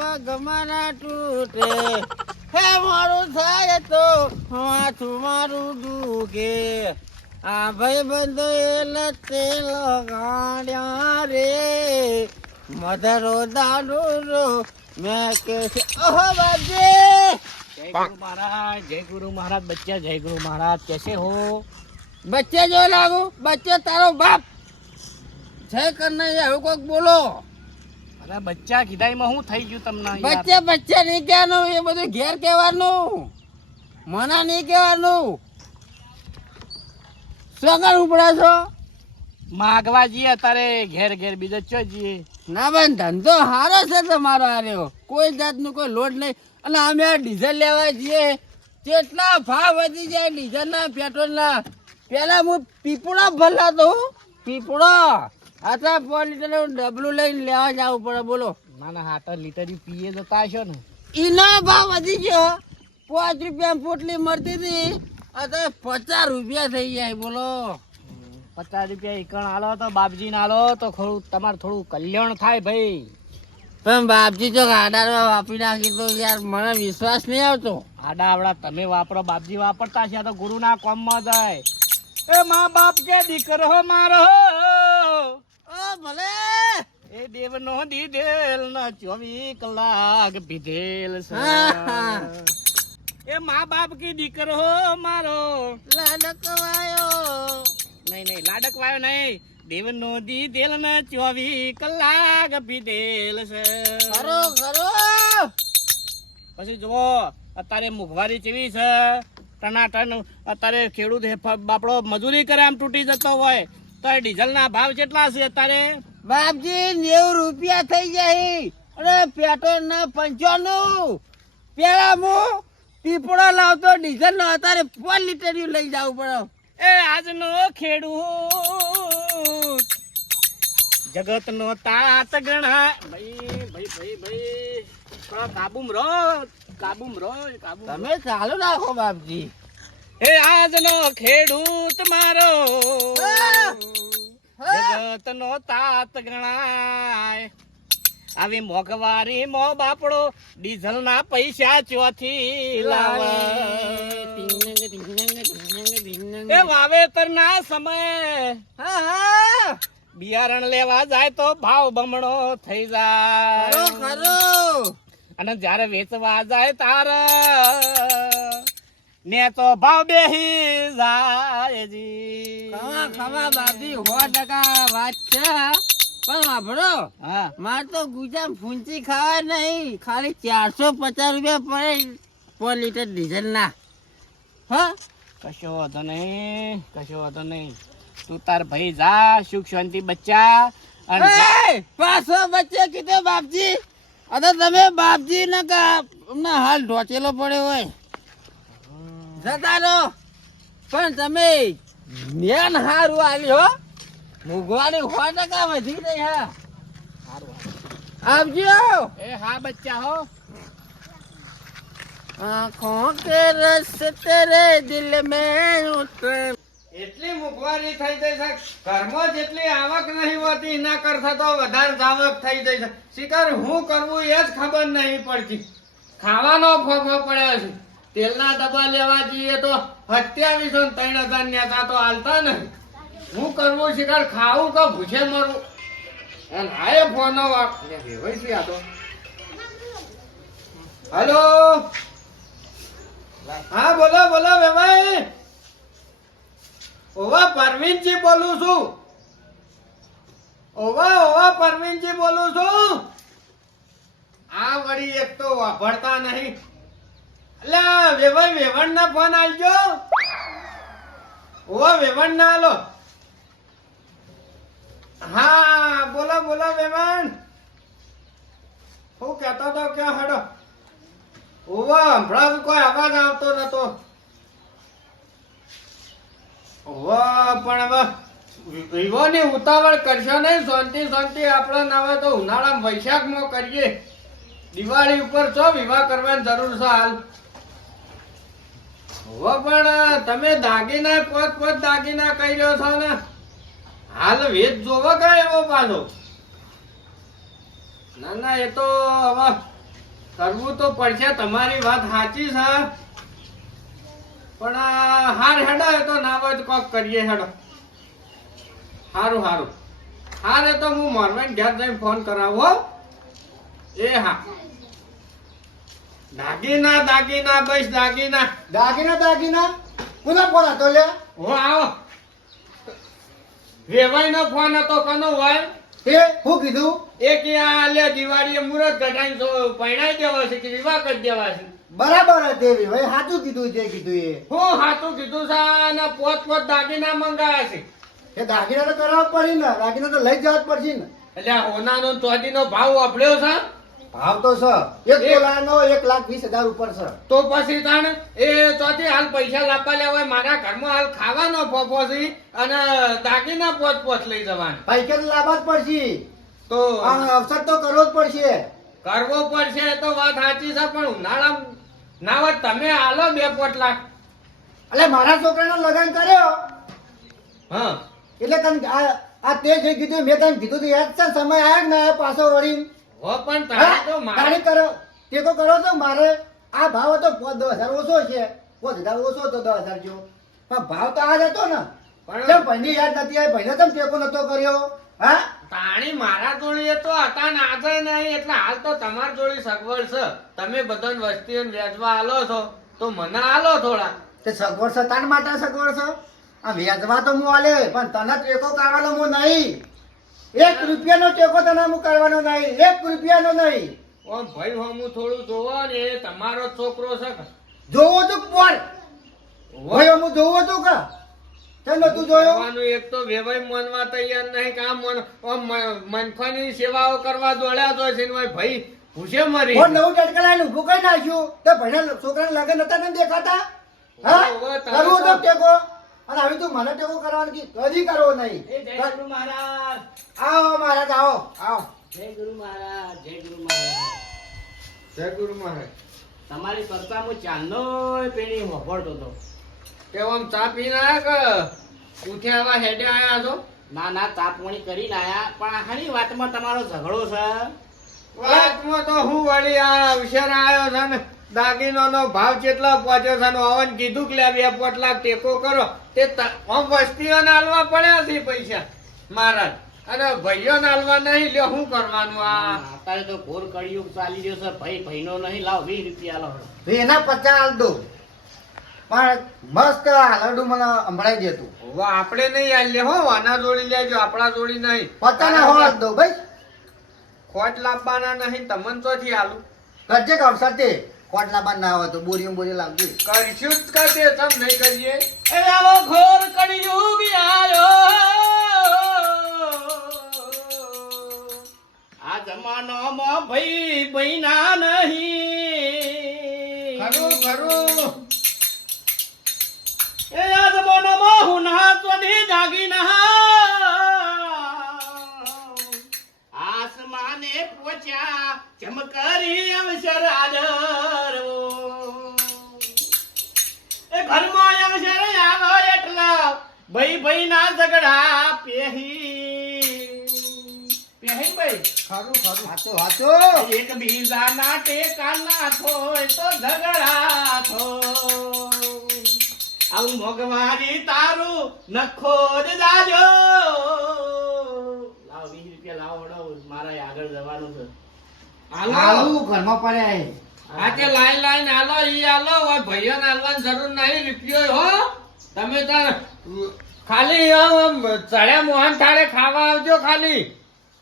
પગમાના તૂટે હે મારું થાય તો માથું મારું દુખે આ ભાઈ બંધો લતે લગાડ્યા રે મધરો દાડો મેં કે ઓહો બાજી जय गुरु महाराज बच्चा जय गुरु महाराज कैसे हो बच्चे जो लागू बच्चे तारो बाप जय करना है હું કોક બોલો અરે બચ્ચા કીધાઈમાં હું થઈ ગયું તમને બચ્ચે બચ્ચે નહીં કહેવાનું એ બધું ઘેર કહેવાનું મના નહીં કહેવાનું સગર ઉપડા છો માગવા જઈએ અત્યારે ઘેર ઘેર બીજો ચો જઈએ ના બેન ધંધો સારો છે તમારો આર્યો કોઈ જાતનું કોઈ લોડ નહીં અને અમે આ ડીઝલ લેવા જઈએ કેટલા ભાવ વધી જાય ડીઝલના પેટ્રોલના પેલા હું પીપળો ભરલાતો પીપળો આટલા 5 લીટરનું ડબલું લઈને લેવા જવું પડે બોલો ના ના 8 લીટર પીએ જતા હશો ને એનો ભાવ વધી ગયો 5 રૂપિયા પોટલી મળતી હતી અત્યારે 50 રૂપિયા થઈ જાય બોલો 50 રૂપિયા એકણ આલો તો બાપજી ના આલો તો તમારે થોડું કલ્યાણ થાય ભાઈ પણ બાપજી જો આડામાં વાપરી નાખી તો યાર મને વિશ્વાસ નહીં આવતો આડા આવડા તમે વાપરો બાપજી વાપરતા છે તો ગુરુના કોમમાં જાય એ મા બાપ કે દીકરો મારો ઓ ભલે એ દેવનો દીધેલ ના 24 કલાક પીધેલ એ મા બાપ કી દીકરો મારો લાડકવાયો નહીં લાડકવાયો નહીં દેવનો દીધેલ ના 24 કલાક પીધેલ છે ખરો ખરો પછી જુઓ અત્યારે મોંઘવારી કેવી છે ટનાટન અત્યારે ખેડૂત બાપડો મજૂરી કરે આમ તૂટી જતો હોય તો ડીઝલ ના ભાવ કેટલા છે અત્યારે બાપજી 90 રૂપિયા થઈ જાય અને પેટ્રોલ ના 95 પેલા હું પીપળો લાવતો ડીઝલ નો અત્યારે 5 લીટર લઈ જવું પડે એ આજનો ખેડૂત જગત નો તાત ગણા ભાઈ થોડા કાબુમ રહો તમે ચાલુ રાખો બાપજી એ આજનો ખેડૂત મારો જગત નો તાત ગણાય આવી મોંઘવારી મો બાપડો ડીઝલ ના પૈસા ચોથી લાવે એ વાવેતર ના સમય બિયારણ લેવા જાય તો ભાવ બમણો થઈ જાય ખરો અને જયારે વેચવા જાય તારે ને તો ભાવ બેહી જાય જી ખવા બાપજી 100% વાત છે પણ વાપરો હા મારે તો ગુજામ ફૂંચી ખાવા નહીં ખાલી 450 રૂપિયા પડે 5 લીટર ડીઝલ ના હા કશો વાંધો નહીં તું તાર ભાઈ જા સુખ શાંતિ બચ્ચા અને પાછો બચ્ચે કીધો બાપજી અરે તમે બાપજી ને કા હાલ ઢોચેલો પડ્યો હોય જતા રહો પણ તમે જ્ઞાન હારું આલી હો મોંઘવારી 100% વધી ગઈ હા આવજો એ હા બચ્ચા હો આંખોं के रस तेरे दिल में उतरे એટલી મોંઘવારી થઈ જાય છે ઘરમાં જેટલી આવક નહીં હોતી એના કરતા તો વધારે આવક થઈ જાય છે શિકાર હું કરવું એ જ ખબર નહીં પડતી ખાવાનો ફોફો પડ્યો છે તેલના ડબ્બા લેવા જઈએ તો 2700 ને 3000 તો હાલતા નહીં હું કરવું શિકાર ખાવું કે ભૂખે મરું અને હાય ફોનો વેવાય છે આ તો હેલો હા બોલો વેવાય ઓવા પરવીનજી બોલું છું ઓવા પરવીનજી બોલું છું આ વળી એક તો વાપરતા નહીં એટલે વેવાય વેવણ ના ફોન આવજો ઓવા વેવણ ના આલો હા બોલો વેવણ હું કહેતો તો ક્યાં હડો ઓવા હમણાં કોઈ અવાજ આવતો નતો પણ હવે વિવોની ઉતાવળ કરશો નહીં શાંતિ આપણે નવે તો ઉનાળામાં વૈશાખમાં કરીએ દિવાળી ઉપર છો વિવાહ કરવાની જરૂર છે હાલ હવે પણ તમે દાગીના પોત દાગીના કહી રહ્યો છો ને હાલ વેચ જોવો કઈ એવો પાછો ના એ તો હવે કરવું તો પડશે, તમારી વાત સાચી છે, પણ હાર હેડો એ તો ના હોય તો કોક કરીએ હેડો. હારું હારું હારે તો હું મોરવાઈને ઘેર જઈને ફોન કરાવો. એ હા, દાગીના દાગીના બસ દાગીના. દાગીના કોનો ફોન હતો લે? હો આવો. વેવાઈનો ફોન હતો, કનો હોય? તે હું કીધું? એ કે આ લે દિવાળીએ મુહૂર્ત ઘટાઈને તો પરણાઈ દેવા છે કે વિવાહ કરી દેવા છે. બરાબર હતી ભાઈ, સાચું કીધું જે કીધું એ. હું હાથું કીધું છે અને પોત દાગીના મંગાયા છે. એ દાગીના તો કરવા પડી ને, દાગીના તો લઈ જવા જ પડશે ને. એટલે આ હોનાનો ચોદીનો ભાવ વાપર્યો છે. ભાવ તો છે 1 તોલાનો 1,20,000 ઉપર છે. તો પછી તાણ એ ચોથી હાલ પૈસા લાપા લેવાય, મારા ઘરમાં હાલ ખાવાનો ફોફો છે અને દાગીના પોત લઈ જવાના. પૈસા તો લાવવા જ પડશે, તો આ અવસર તો કરવો જ પડશે. કરવો પડશે એ તો વાત સાચી છે, પણ ઉનાળા ના હોય તમે હાલો 2 લાખ. એટલે મારા છોકરાનો લગ્ન કર્યો હા એટલે તને આ તે જે કીધું મેં તને કીધું તું યાદ છે? સમય આવ્યો ને આયો પાછો વળી. હો પણ તારે તો મારે તારી કરો ટેકો કરો તો મારે આ ભાવ હતો 10,000 ઓછો છે, 5,000 ઓછો હતો 10,000 જેવો, પણ ભાવ તો આ જ હતો ને. પણ કેમ ભાઈની યાદ નથી આવી? ભાઈને તમે ટેકો નતો કર્યો? હા, તાણી મારા જોડી તો હતા ને આજે નહીં, એટલે હાલ તો તમારી જોડી સગવડ છે. તમે બધાને વસ્તીઓ વ્યાજમાં આલો છો તો મને આલો થોડા. તે સગવડ છે તાર માટે સગવડ છે. આ વ્યાજમાં તો હું આલે, પણ તને ટેકો કરવાનો હું નહીં. 1 રૂપિયાનો ટેકો તને હું કરવાનો નહીં, 1 રૂપિયાનો નહીં. ઓમ ભાઈ હું થોડું જોવો ને, એ તમારો જ છોકરો છે કે? જોવો તું કોણ ભાઈ? હું જોવો તું કા ચાલો તું જોયો? કરવાનું એક તો વેવાઈ મનવા તૈયાર નહીં, કામ મનફાની સેવાઓ કરવા દોડ્યા તો છે ને ભાઈ ભૂસે મરી. કોણ નવું ટટકલાઈને ઊભું કરી નાખ્યું? તો ભાઈના છોકરાને લગન હતા ને દેખાતા? હા, ઓવે, તમે કરવું તો તો- ટેકો. અને હવે તું મને ટેકો કરવાનું કદી કરવો નહીં. એ જય ગુરુ મહારાજ, આવો મહારાજ, આવો આવો. જય ગુરુ મહારાજ, જય ગુરુ મહારાજ. જય ગુરુ મહારાજ. તમારી ચર્ચા હું ચાંદનો પેણી હોભળતો હતો. કે આમ ચા પીને આયા કે ઉઠ્યા આવા હેડે આયા છો? ના ના ચા પાણી કરીને આયા, પણ આની વાતમાં તમારો ઝઘડો છે. વાતમાં તો હું વળી આ અવસર આવ્યો છે ને, દાગીનાનો ભાવ કેટલો પહોંચ્યો છે ને આવન કીધું કે લે 2 લાખ ટેકો કરો. તે આમ વસ્તીઓને આલવા પડ્યા છે પૈસા મહારાજ, અને ભાઈઓને આલવા નહીં. લે શું કરવાનું આ? અત્યારે તો ઘોર કળિયુગ ચાલી રહ્યો છે. ભાઈ ભાઈનો નહીં, લાવ 20 રૂપિયા લાવ. એના 50 આલ દો, પણ મસ્ત હાલરડું મને સંભળાઈ દેતું. હવે આપણે નહીં આલીએ હો, આના જોડી લેજો, આપણા જોડી નહીં. 50 ના હોળ દો ભાઈ. ખોટ લાવવાના નહીં, તમને ચોથી આલું. કરજે કે અવસર તે કોટલા બાર ના હોય તો બોરીઓ લાવજે. કરશું જ કરશે, તમ નહીં કરીએ. એ આવો ઘોર કળિયુગ આયો, આ જમાનામાં ભાઈ બહેના નહીં. ખરું ખરું. એ આ જમાનામાં હું ના ચોધી દાગીના આસમાને પહોંચ્યા, ચમકારી અવસર આદરવો. એ ઘરમાં અવસર આવો એટલા ભાઈ ના ઝઘડા પેહી ભાઈ. ખરું હાચો હાચો. એક બીજાના ટેકા ના થોય તો ઝઘડા થો. આવું મોંઘવારી તારું નખો જ જાજો. લાવો 20 રૂપિયા લાવો, વડો મારે આગળ જવાનું છે. આલુ ઘરમાં પડ્યા. આજે લાઈન લાઈન આલો, ઈ આલો, હવે ભાઈઓને આલવાની જરૂર નહીં. રૂપિયો હો તમે તાર ખાલી આમ ચડ્યા મોહન થાળે ખાવા આવજો ખાલી.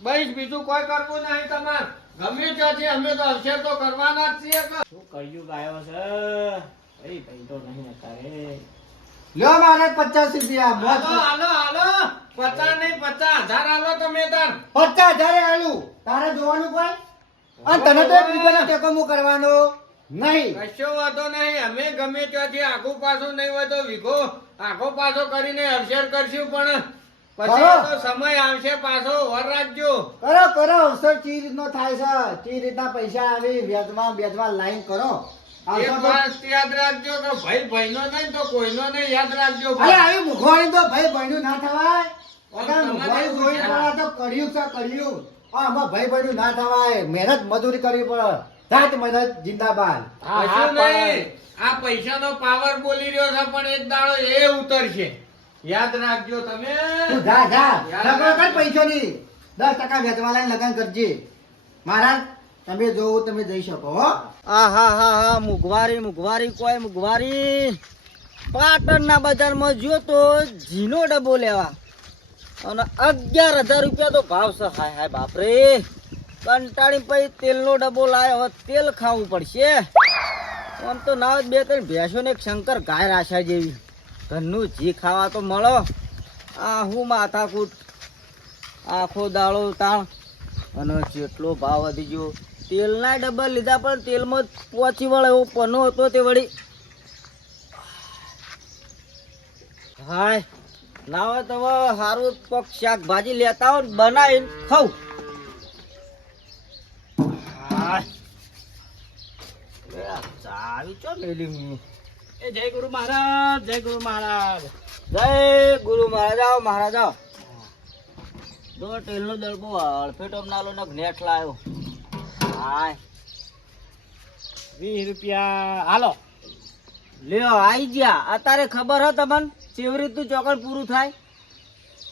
બસ બીજું કોઈ કરવું નહીં તમારે. ગમે ત્યાંથી અમે તો અવસર તો કરવાના જ છીએ કે. શું કળિયુગ આવ્યો છે ભાઈ? ભાઈ તો નહીં અત્યારે. લ્યો મારે 50 રૂપિયા બસ. હાલો હાલો હાલો, 50 નહીં 50,000 આલો તમે તાર. 50,000 આલુ. તારે જોવાનું કોઈ? અને તને તો 1 રૂપિયાનો ટેકો હું કરવાનો નહીં. કશો વાંધો નહીં, અમે ગમે ત્યાંથી આગું પાછું નહીં હોય તો વીઘો આગો પાછો કરીને અવસર કરશું, પણ પછી કરો. તો સમય આવશે પાછો વર રાખજો. કરો અવસર ચી રીતનો થાય છે, ચી રીતના પૈસા આવી વ્યાજમાં લાઈન કરો. એક અવસર તો વાત યાદ રાખજો કે ભાઈ ભાઈનો નહીં તો કોઈનો નહીં, યાદ રાખજો. અરે આવી મુખવાણી તો ભાઈ બહેનું ના થવાય. પણ અગર તમારે મુખવાણી એવું જોઈ છે. પડે તો કળિયુગ છે કળિયુગ. આમાં ભાઈ બહેનું ના થવાય. મહેનત મજૂરી કરવી પડે. જાત મદદ જિંદાબાદ. હા, કશું હા, નહીં. આ પૈસાનો પાવર બોલી રહ્યો છે પણ એક દાડો એ ઉતરશે. યાદ રાખજો તમે. તું જા જા યાર. સગવડ કર પૈસાની 10% વેચવા લઈને લગન કરજે. મહારાજ તમે જોવું તમે જઈ શકો હો. આ હા હા હા મુઘવારી કોઈ મુઘવારી પાટણના બજારમાં જો તો જીનો ડબ્બો લેવા અને 11,000 રૂપિયા તો ભાવ છે. હાય હાય બાપરે, કંટાળી પછી તેલનો ડબ્બો લાવ્યો, હવે તેલ ખાવું પડશે. આમ તો ના હોય બે ત્રણ ભેંસો ને એક શંકર ગાય રાશા જેવી, ઘરનું જી ખાવા તો મળો. આ હું માથાકૂટ આખો દાડો તાણ, અને જેટલો ભાવ વધી ગયો. તેલના ડબ્બા લીધા પણ તેલમાં પહોંચી વળે એવો પનો હતો તે વળી. હાય ના હોય તો હવે સારું પગ શાકભાજી લેતા હોય ને બનાવીને ખાવ. હાય લે આ ચાવી ચો મેલી મેં. એ જય ગુરુ મહારાજ, જય ગુરુ મહારાજ. જય ગુરુ મહારાજ. આવો મહારાજ આવો. દો તેલનો દડબો અડફેટો નાલો ને નેટ લાવ્યો. હાય 20 રૂપિયા હાલો. લ્યો આઈ ગયા. અત્યારે ખબર હે તમને કેવી રીતનું ચોકડ પૂરું થાય?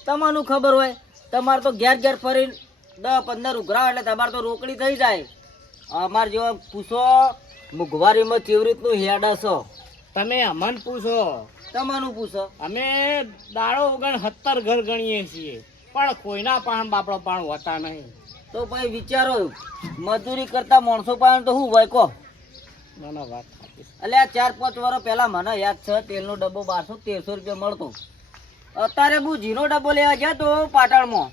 તમને ખબર હોય, તમારે તો ઘેર ઘેર ફરીને 10-15 ઉઘરાવ એટલે તમારે તો રોકડી થઈ જાય. અમારે જેવા પૂછો મુઘવારીમાં કેવી રીતનું હેડ હશો. તમે અમન પૂછો, તમારું પૂછો. અમે દાડો વગર 70 ઘર ગણીએ છીએ પણ કોઈના પાણ બાપડો પાણ હોતા નહીં. તો પછી વિચારો, મજૂરી કરતા માણસો પાસે તો શું હોય કહો? ના ના, વાત સાચી. એટલે આ 4-5 વર્ષ પહેલા મને યાદ છે તેલનો ડબ્બો 1200-1300 રૂપિયા મળતો. અત્યારે હું જીનો ડબ્બો લેવા ગયા તો પાટણમાં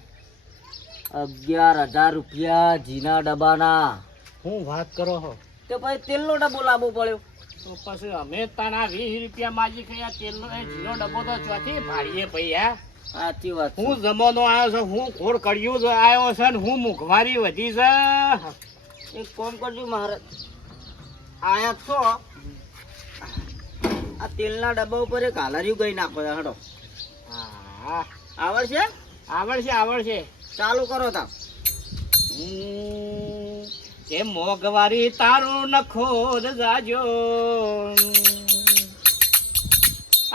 11,000 રૂપિયા જીના ડબ્બાના. હું વાત કરો છો? તો પછી તેલનો ડબ્બો લાવવો પડ્યો. તો પછી અમે તાના 20 રૂપિયા માજી ખાયા તેલનો એ જીનો ડબ્બો તો ચોથી ભાડીએ ભાઈ. હા, સાચી વાત છે. હું જમાનો આવ્યો છે, હું ઘોડ કડિયું આવ્યો છે ને હું મોંઘવારી વધી છે. એક કામ કરજો મહારાજ, આયા છો આ તેલના ડબ્બા ઉપર એક હાલરિયું ગઈ નાખો હડો. હા, આવડશે? આવડશે. ચાલુ કરો તા. એ મોંઘવારી તારું નખો જાજો,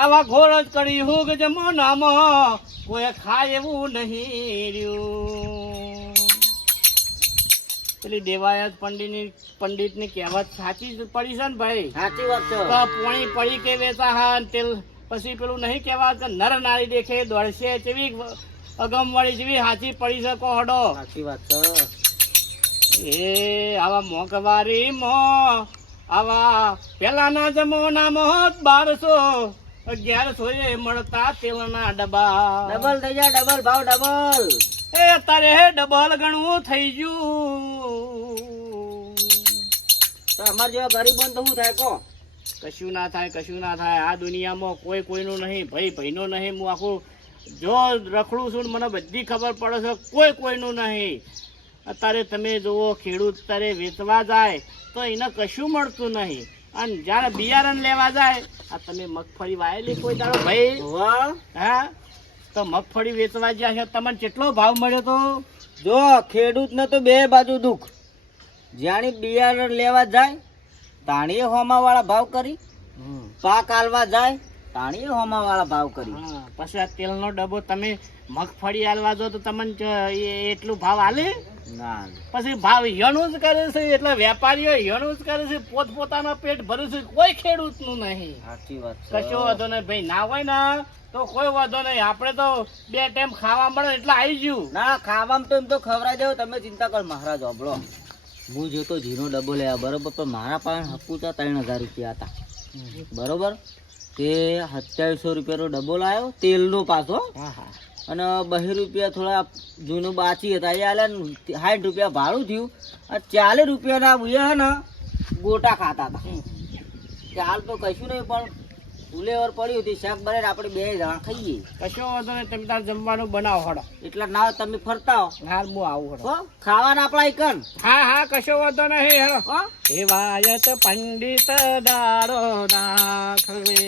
આવા ઘોડ જ કરી હું કે જમાનામાં કોઈ ખાય એવું નહીં રહ્યું. પેલી દેવાયત પંડિતની કહેવત સાચી જ પડી છે ને ભાઈ. સાચી વાત છે. તો પોણી પડી કે વેચા હા ને તેલ પછી પેલું નહીં કહેવાત કે નર નારી દેખે દોડશે તેવી અગમવાળી જેવી સાચી પડી છે કો હડો. સાચી વાત છે. એ આવા મોંઘવારી માં આવા પેલાના જમાનામાં 1200-1100 એ મળતા તેલના ડબ્બા. ડબલ થઈ જાય, ડબલ ભાવ ડબલ. એ અત્યારે ડબલ ગણવું થઈ ગયું. તો અમાર જેવા ગરીબોને તો શું થાય કહો? કશું ના થાય. આ દુનિયામાં કોઈ કોઈનું નહીં, ભાઈ ભાઈનો નહીં. હું આખું જો રખડું છું ને મને બધી ખબર પડે છે, કોઈ કોઈનું નહીં. અત્યારે તમે જુઓ, ખેડૂત અત્યારે વેચવા જાય તો એને કશું મળતું નહીં, અને જ્યારે બિયારણ લેવા જાય, આ તમે મગફળી વાયેલી કોઈ દાડો ભાઈ? વાહ. હા, તો મગફળી વેચવા ગયા છે, તમને કેટલો ભાવ મળ્યો તો? જો ખેડૂતને તો બે બાજુ દુઃખ. જાણે બિયારણ લેવા જાય તાણીએ હોમાવાળા ભાવ કરી, પાક આલવા જાય તાણીએ હોમાવાળા ભાવ કરી. હા, પછી આ તેલનો ડબ્બો તમે મગફળી આલવા જો તો તમને એટલું ભાવ આલે? ના પછી ભાવ યણું જ કરે છે, એટલે વેપારીઓ યણું જ કરે છે, પોતપોતાના પેટ ભર્યું છે, કોઈ ખેડૂતનું નહીં. સાચી વાત છે. કશો વાંધો નહીં ભાઈ, ના હોય ને તો કોઈ વાંધો નહીં. આપણે તો 2 ટાઈમ ખાવા મળે એટલે આવી ગયું. ના ખાવામાં તો એમ તો ખવડાવી દેવો, તમે ચિંતા કર મહારાજ. હોબળો, હું જોતો જીનો ડબ્બો લેવા બરોબર, પણ મારા પાસે હપુચા 3,000 રૂપિયા હતા બરોબર. તે 2700 રૂપિયાનો ડબ્બો લાવ્યો તેલનો પાછો, હા હા, અને 2 રૂપિયા થોડા જૂનું બાચી હતા એ આલ્યા ને 60 રૂપિયા ભાડું થયું. આ 40 રૂપિયાના બુયા હે ને ગોટા ખાતા હતા. ચાલ તો કશું નહીં, પણ ઉલેવર પડ્યું હતી શાક બનાવીને આપણે 2 જણા ખાઈએ. કશો વાંધો નહીં. તમે તાર જમવાનું બનાવો હડો. એટલા ના હોય તમે ફરતા હો. હાલ હું આવું હડો. હો ખાવાના આપણા એકન. હા હા, કશો વાંધો નહીં હડો. હો દેવાયત પંડિત દાડો નાખવે.